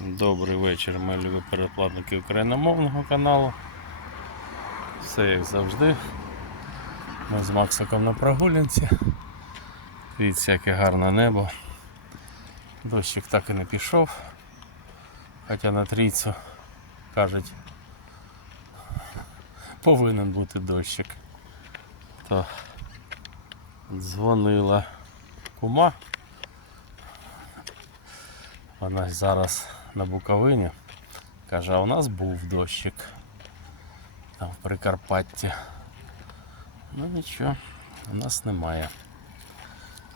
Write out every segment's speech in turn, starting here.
Добрий вечір, мої любі передплатники україномовного каналу. Все як завжди. Ми з Максиком на прогулянці. Дивіться, яке гарне небо. Дощик так і не пішов. Хоча на трійцю кажуть, повинен бути дощик. То дзвонила кума. Вона зараз на Буковині. Каже, а у нас був дощик. Там в Прикарпатті. Ну нічого, у нас немає.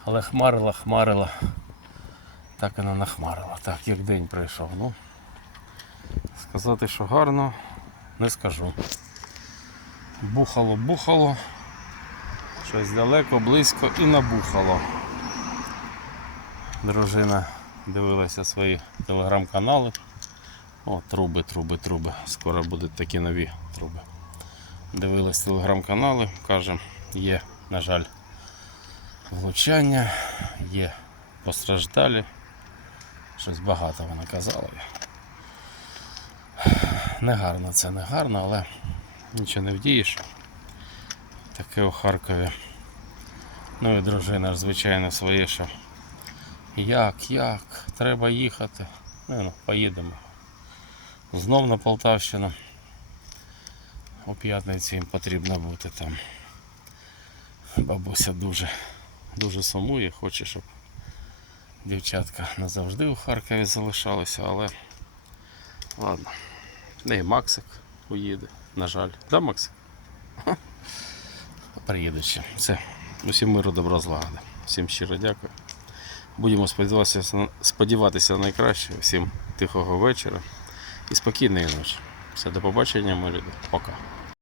Але хмарила, хмарила. Так не нахмарила. Так, як день пройшов. Ну, сказати, що гарно, не скажу. Бухало, бухало. Щось далеко, близько і набухало. Дружина дивилася свої телеграм-канали. О, труби, труби, труби. Скоро будуть такі нові труби. Дивилась телеграм-канали, каже, є, на жаль, влучання, є постраждалі. Щось багато вона казала. Негарно це не гарно, але нічого не вдієш. Таке у Харкові. Ну і дружина звичайно, своє, що як, як, треба їхати. Ну, ну, поїдемо. Знов на Полтавщину. У п'ятниці їм потрібно бути там. Бабуся дуже, дуже сумує, хоче, щоб дівчатка назавжди у Харкові залишалися, але ладно. Не Максик уїде, на жаль. Да, Максик? Приїде. Все. Усім миру, добра злагоди. Всім щиро дякую. Будемо сподіватися, сподіватися на найкраще. Всім тихого вечора і спокійної ночі. Все, до побачення, мої люди. Пока.